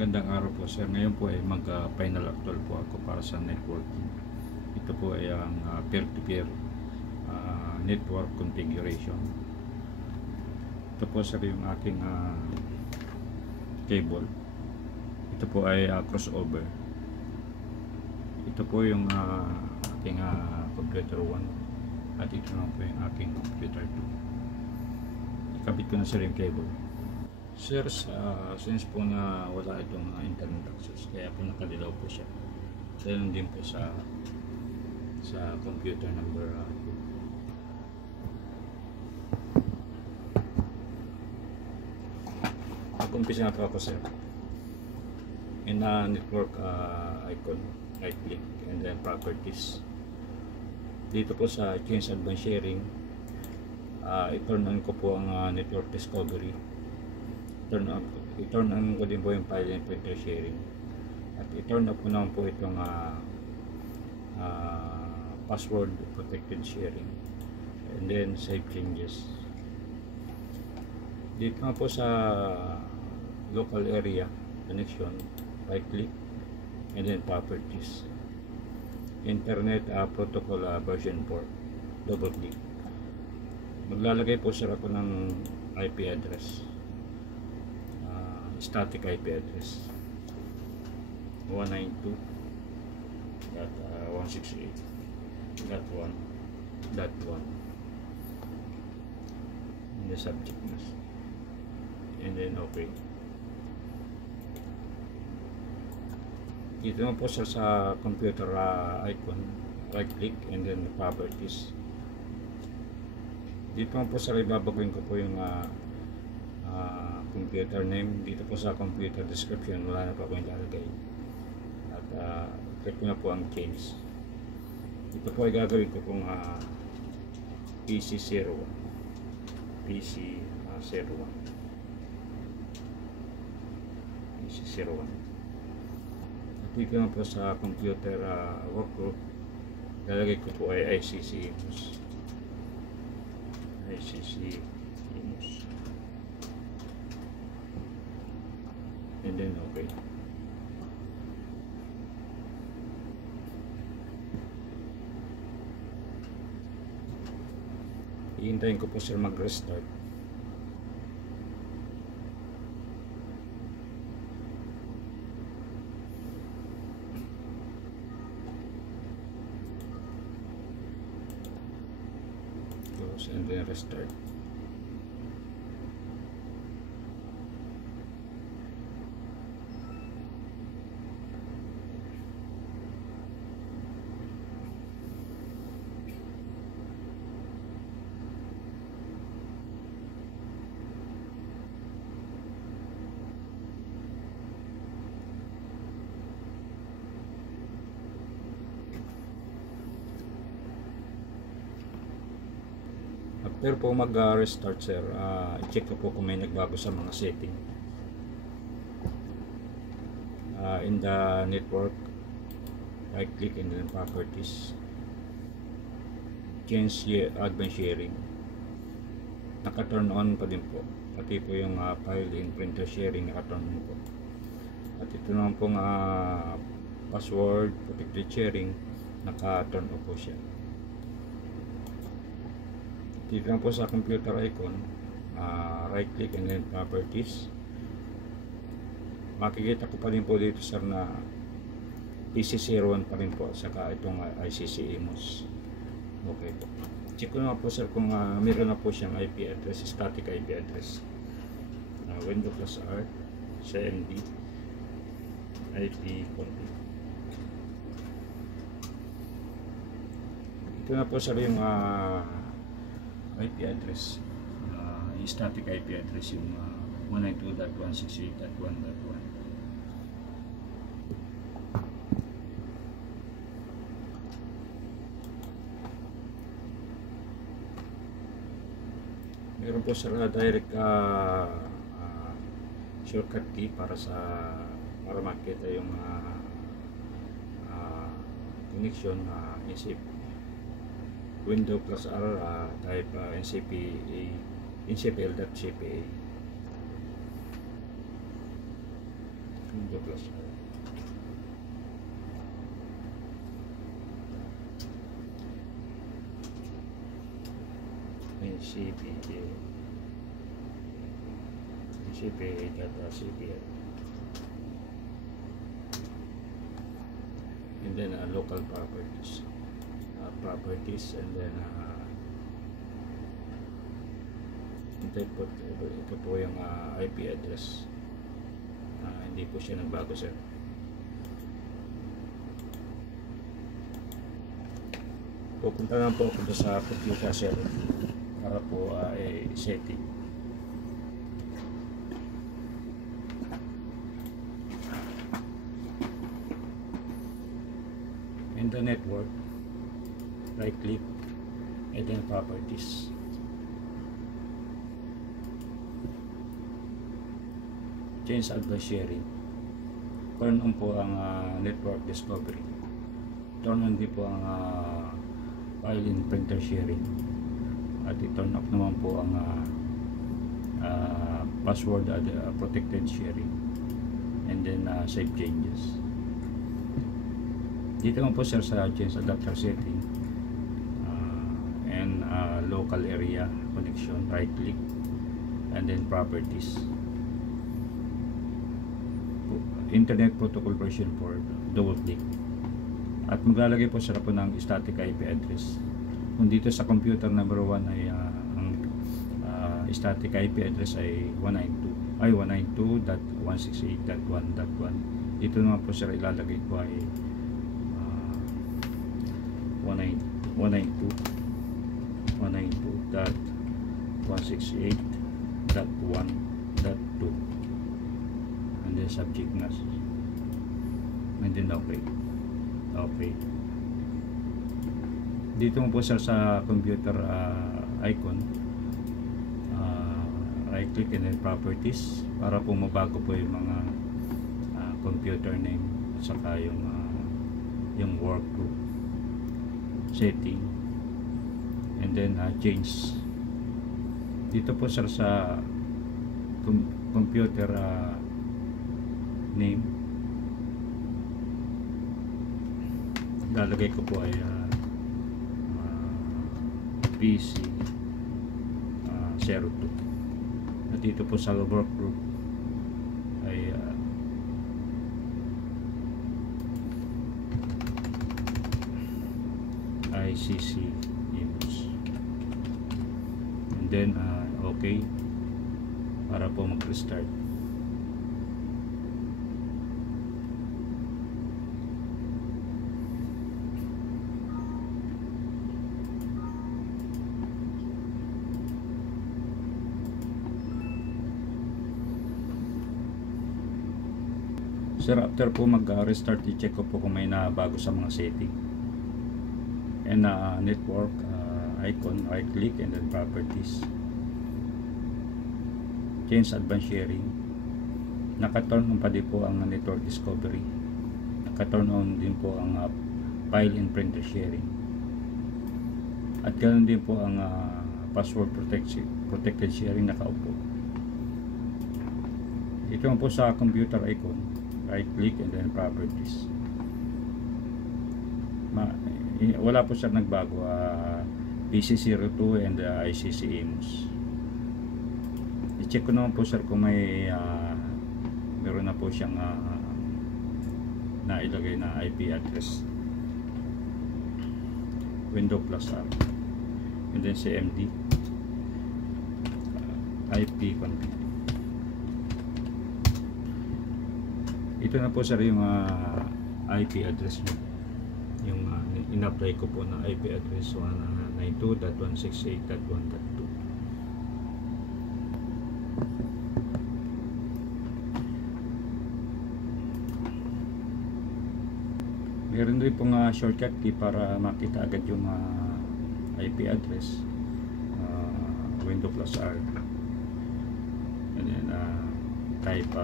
Magandang araw po sir. Ngayon po ay mag-final actual po ako para sa networking. Ito po ay ang peer-to-peer network configuration. Ito po sir yung aking cable. Ito po ay crossover. Ito po yung aking computer 1 at ito naman po yung aking computer 2. Ikabit ko na sir yung cable. Sir, since po na wala itong internet access, kaya po nakadilaw po siya. Ganun din po sa computer number 2. Mag-umpisa na po ako sir. In network icon, right click and then properties. Dito po sa change advanced sharing, i-turn on ko po ang network discovery. I-turn on ko din po yung file and printer sharing, at i-turn up po naman po itong password protected sharing, and then save changes. Dito nga po sa local area connection, right click and then properties, internet protocol version 4, double click. Maglalagay po sir ako ng IP address, static IP address 192.168.1.1 in the subject mask, and then okay. Dito naman po sa computer icon, right click and then properties. Dito naman po sa ibabaguhin ko po yung computer name. Dito po sa computer description wala na po ako yung lalagay, at click ko na po ang change. Ito po ay gagawin ko kung PC01 PC01 at dito na po sa computer workgroup, lalagay ko po ay ICC Imus, and then okay. Iintayin ko po sir mag-restart. Close and then restart. After po mag-restart sir, i-check ko po kung may nagbago sa mga setting. In the network, right click and then properties, change advanced sharing, naka-turn on pa din po, pati po yung file and printer sharing naka-turn on po. At ito naman pong password protected sharing, naka-turn on po siya. Dito lang po sa computer icon, right click and then properties. Makikita ko pa rin po dito sir na PC01 pa rin po, saka itong ICC Imus. Okay po. Check ko na po sir kung meron na po siyang IP address, static IP address. Windows plus R, CMD, IP config. Ito na po sir yung IP address, yung static IP address, yung 192.168.1.1. Meron po sa direct shortcut key para makita yung connection, Windows plus R, type ncpl.cpa. Windows Plus R. NCPA data CPL, and then local properties, and then ito po yung IP address. Hindi po siya nagbago, sir. Pupunta lang po ako sa computer, sir, para po setting. In the network, right click and then properties. Change advanced sharing. Turn on po ang network discovery. Turn on din po ang file in printer sharing. At i-turn off naman po ang password protected sharing. And then save changes. Dito naman po, sir, sa change adapter setting and local area connection, right click and then properties. Internet Protocol version 4, double click, at maglalagay po, sir, po ng static IP address. Kung dito sa computer number 1 ay ang static IP address ay 192.168.1.1. Dito naman po, sir, ilalagay ko ay 192.168.1.2, and then subject mask, and then okay. Dito mo po, sir, sa computer icon, right click and then properties, para po mabago po yung mga computer name at saka yung work group setting, and then change. Dito po, sir, sa computer name, lalagay ko po ay PC 02, at dito po sa work group ay ICC image, and then okay, para po mag-restart. Sir, after po mag-restart, i-check ko po kung may nabago sa mga setting. And network icon, right click and then properties, change advanced sharing. Naka-turn on pa din po ang network discovery. Naka-turn on din po ang file and printer sharing. At ganoon din po ang password protected sharing, nakaupo. Ito po sa computer icon, right click and then properties. Wala po, sir, nagbago. PC02 and ICC image. I-check ko naman po, sir, kung may meron na po siyang nailagay na IP address. Windows Plus R, and then CMD IP config. Ito na po, sir, yung IP address nyo, yung in-apply ko po na IP address 192.168.1.2. Meron din pong shortcut key para makita agad yung IP address, Windows Plus R, and then type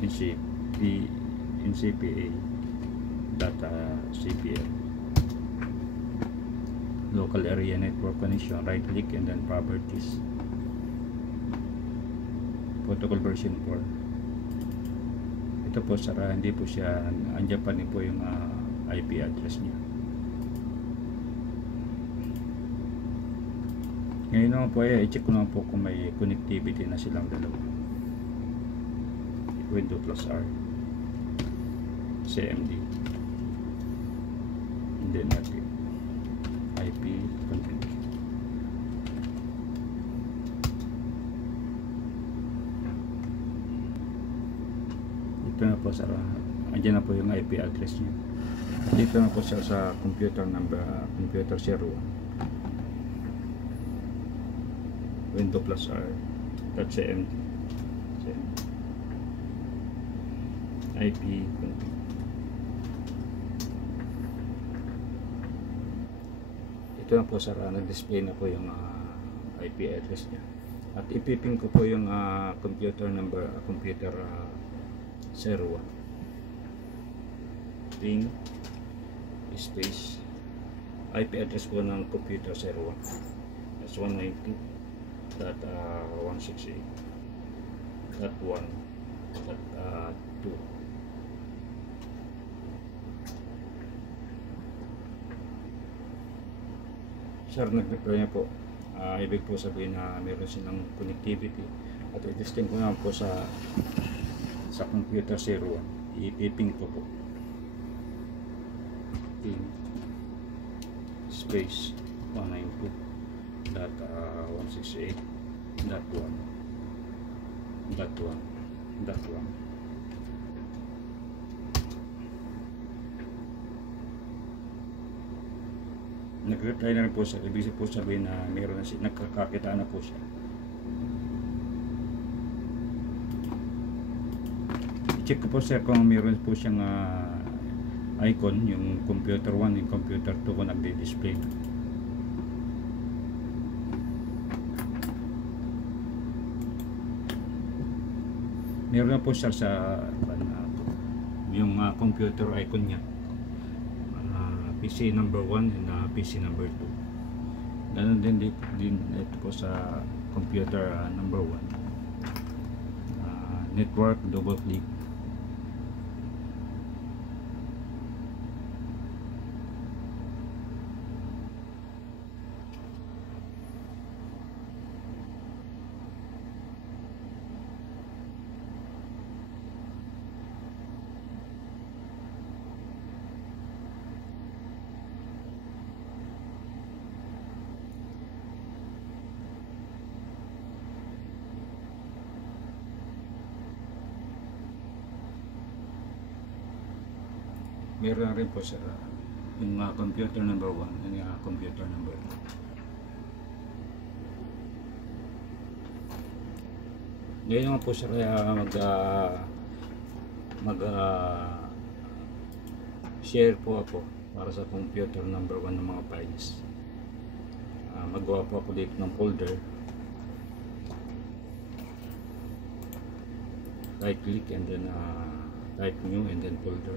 NCPA data CPL, local area network connection, right click and then properties, protocol version 4, Ito po sir, hindi po siya, andyan pa rin po yung IP address niya. Ngayon naman po i-check ko naman po kung may connectivity na silang dalawa. Window plus R CMD, and then natin IP config. Ito na po sir, andyan na po yung IP address niya. Dito na po siya sa computer number, computer 01 window plus R .cmd IP config. Ito na po sir, nag-display na po yung IP address niya, at ipiping ko po yung computer number, computer 01 ping space IP address po ng computer 01 is 192.168.1.2. Sir, nag-reply niya po. Ibig po sabihin na meron silang connectivity, at i-testing ko naman po sa computer 01. I-ping ko po ping space 192.168.1.1. Nag-reply na rin po siya. Ibig po sabihin na meron na siya, nagkakakita na po siya. I-check ko po sir kung meron po siyang icon, yung computer 1 and computer 2 kung nagdi-display na. Meron na po siya sa yung computer icon niya, PC number 1 and PC number 2. Ganun din ito po sa computer number 1, network, double click. Meron rin po sir yung computer number 1 and computer number 2. Ngayon naman po sir, share po ako para sa computer number 1 ng mga files. Magawa po ako dito ng folder, right click and then type new and then folder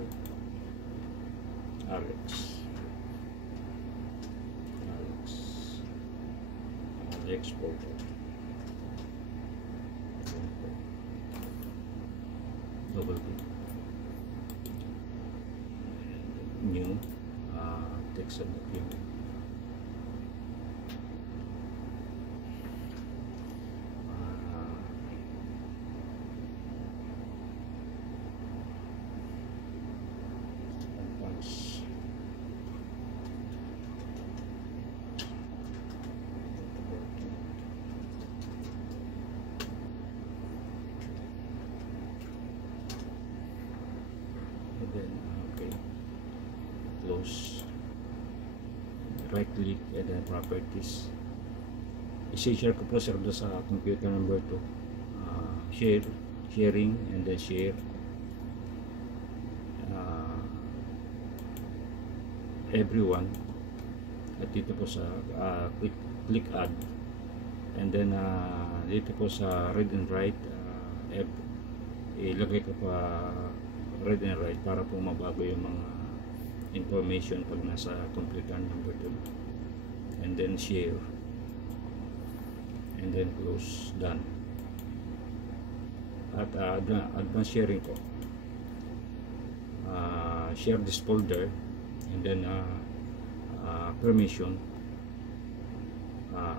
Alex folder, double click, new text and document. Then okay, close, right click and then properties. I-share ko po sir doon sa computer number 2, sharing and then share, everyone, at dito po sa click add, and then dito po sa read and write, ilagay ko pa read and write para po mabago yung mga information pag nasa computer number 2, and then share and then close, done. At advanced sharing ko, share this folder, and then permission,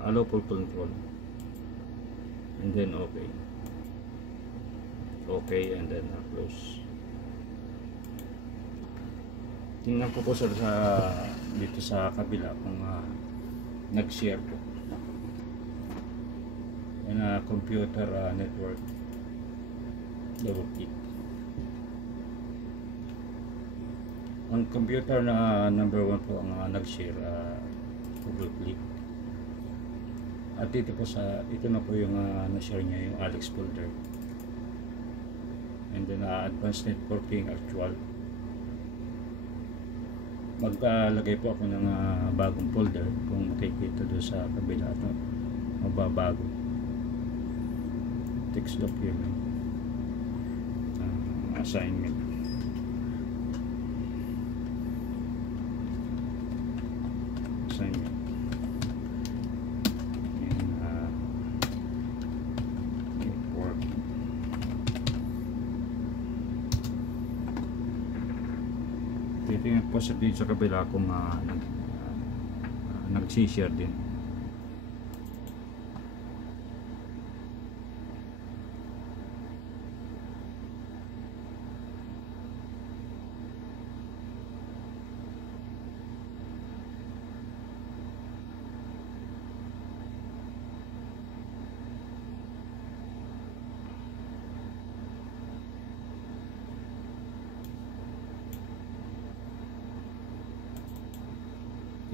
allow full control, and then okay, and then close. Tingnan ko po sir dito sa kabila kung nag-share po. And computer network, double click. Ang computer na number 1 po ang nag-share, double click. At ito na po yung na-share niya, yung Alex folder. And then advanced networking actual. Maglalagay po ako ng bagong folder kung makikita doon sa kabila at mababago. Text document, assignment, and network. Titingnan po sa dito sa kabila kung nag-share din.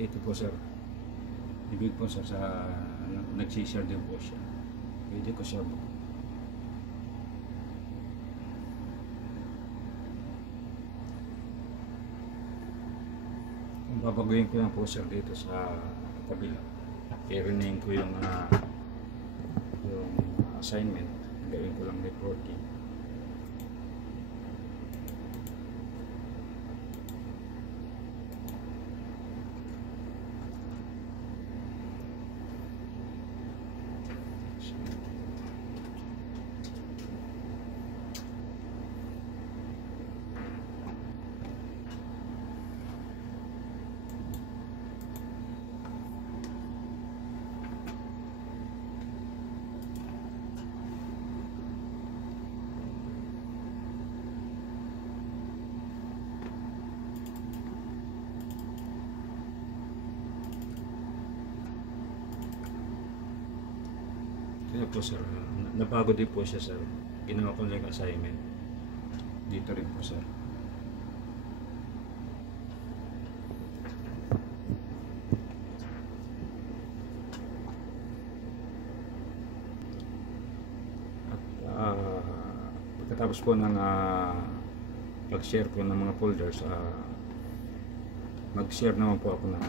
Ito po sir, ibig po sir sa nagsishare din po siya. Pwede ko siya babaguhin ko lang po sir dito sa kabila. I-rename ko yung assignment, gawin ko lang recording. Kaya po sir, nabago din po siya sir. Ginawa ko lang assignment. Dito rin po sir. At pagkatapos po ng pag-share po ng mga folders, mag-share naman po ako ng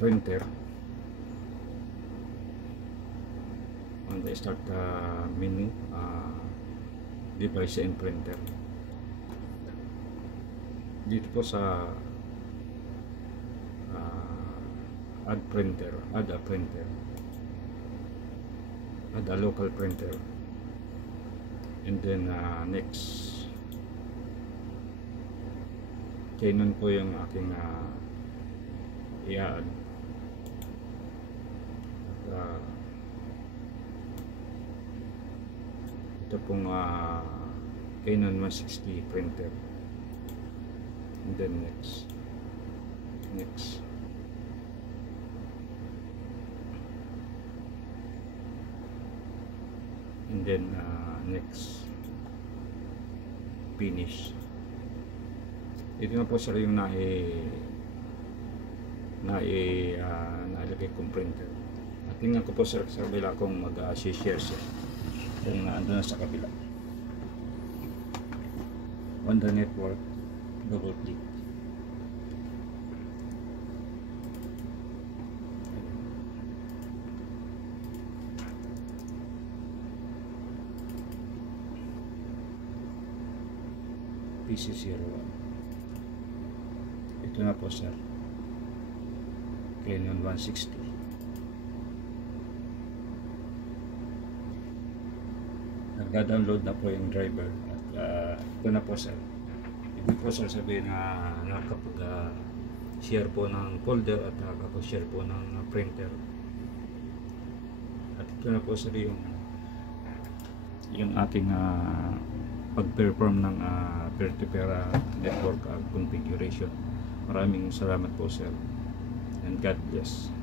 printer. On the start menu, device and printer. Dito po sa add a printer, add a local printer, and then next, Canon po yung aking i-add. Ito pong Canon 160 printer, and then next, and then next, finish. Ito na po sir yung nalagay kong printer. At tingnan ko po sir sa kabila kung mag-share siya kung naandun na sa kabila. On the network, double click. PC01. Ito na po sir, Canon 160. Nagda-download na po yung driver at ito na po sir. Hindi po sasabihin na nakapag share po ng folder at nakapag-share po ng printer. At ito na po sir yung aking pag-perform ng peer-to-peer network configuration. Maraming salamat po sir, and God bless.